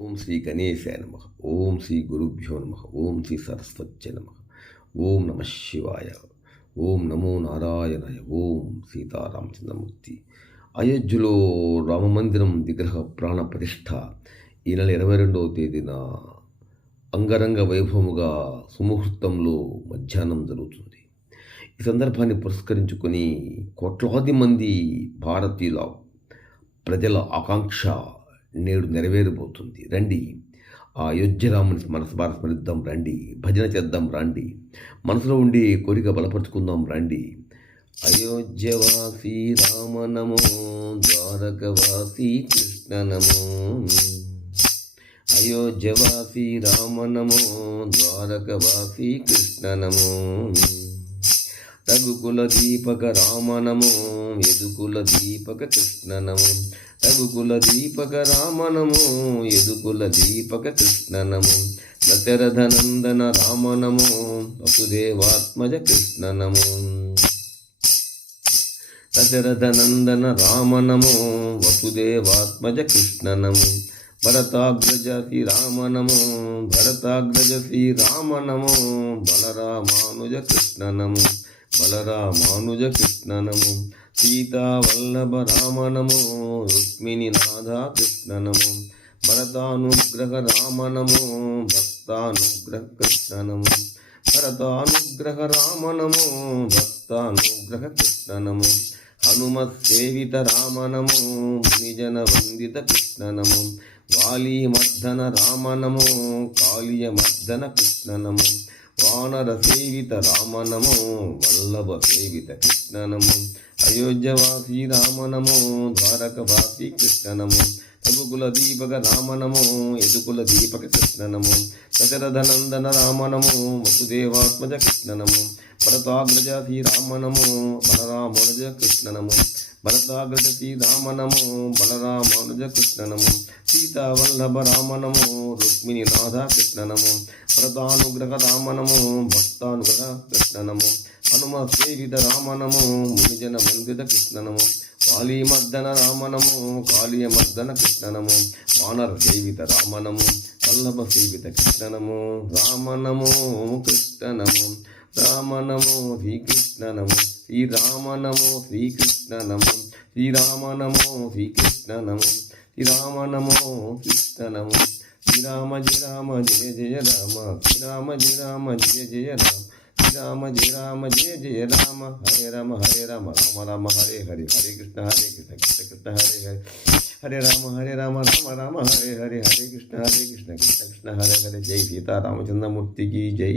ఓం శ్రీ గణేశాయ నమ. ఓం శ్రీ గురుభ్యో నమ. ఓం శ్రీ సరస్వత్య నమ. ఓం నమ శివాయ. ఓం నమో నారాయణాయ. ఓం సీతారామచంద్రమూర్తి. అయోధ్యలో రామమందిరం విగ్రహ ప్రాణ ప్రతిష్ఠ ఈ నెల 22వ తేదీన అంగరంగ వైభవముగా సుముహూర్తంలో మధ్యాహ్నం జరుగుతుంది. ఈ సందర్భాన్ని పురస్కరించుకొని కోట్లాది మంది భారతీయుల ప్రజల ఆకాంక్ష నేడు నెరవేరబోతుంది. రండి, ఆ అయోధ్యరాముని స్మరిద్దాం రండి, భజన చేద్దాం రండి, మనసులో ఉండి కోరిక బలపరుచుకుందాం రండి. అయోధ్యవాసి రామ నమో, ద్వారకవాసి కృష్ణ నమో. అయోధ్యవాసి రామ నమో, ద్వారకవాసి కృష్ణ నమో. రఘుకుల దీపక రామ నమో, యదుకుల దీపక కృష్ణ నమో. రఘుకుల దీపక రామ నమో, యదుకుల దీపక కృష్ణ నమో. దశరథనందన రామ నమో, వసుదేవాత్మజ కృష్ణ నమో. దశరథనందన రామ నమో, వసుదేవాత్మజ కృష్ణ నమో. భరతాగ్రజ శ్రీరామ నమో, భరతాగ్రజ శ్రీరామ నమో. బలరామానుజ కృష్ణ నమో, బలరామానుజ కృష్ణ నమో. సీతావల్లభ రామ నమో, రుక్మిణీనాథ కృష్ణ నమో. భరతానుగ్రహ రామ నమో, భక్తానుగ్రహ కృష్ణ నమో. భరతానుగ్రహ రామ నమో, భక్తానుగ్రహ కృష్ణ నమో. హనుమత్ సేవిత రామ నమో, మునిజన వందిత కృష్ణ నమో. వాలీమర్దన రామ నమో, కాళీయమర్దన కృష్ణ నమో. వానర సేవిత రామ నమో, వల్లభ సేవిత కృష్ణ నమో. అయోధ్యవాసి రామ నమో, ద్వారకవాసి కృష్ణ నమో. రఘుకుల దీపక రామ నమో, యదుకుల దీపక కృష్ణ నమో. దశరథనందన రామ నమో, వసుదేవాత్మజ కృష్ణ నమో. భరతాగ్రజ శ్రీరామ నమో, బలరామానుజ కృష్ణ నమో. భరతాగ్రజ శ్రీరామ నమో, బలరామానుజ కృష్ణ నమో. సీతావల్లభ రామ నమో, రుక్మిణీనాథ కృష్ణ నమో. భరతానుగ్రహ రామ నమో, భక్తానుగ్రహ కృష్ణ నమో. హనుమత్ సేవిత రామ నమో, మునిజన వందిత కృష్ణ నమో. వాలీమర్దన రామ నమో, కాళీయమర్దన కృష్ణ నమో. వానర సేవిత రామ నమో, వల్లభ సేవిత కృష్ణ నమో. రామ నమో కృష్ణ నమో, రామ నమో శ్రీకృష్ణ నమో. శ్రీరామ నమో శ్రీకృష్ణ నమో. శ్రీరామ నమో శ్రీకృష్ణ నమో. శ్రీరామ నమో కృష్ణ నమో. శ్రీరామ జయ రామ జయ జయ రామ. శ్రీరామ జయ రామ జయ జయ రామ. శ్రీరామ జయ రామ జయ జయ రామ. హరే రామ హరే రామ రామ రామ హరే హరే. హరే కృష్ణ కృష్ణ కృష్ణ హరే హరే. హరే రామ రామ రామ హరే హరే. హరే కృష్ణ కృష్ణ కృష్ణ హరే హరే. జై సీతారామచంద్రమూర్తికి జై.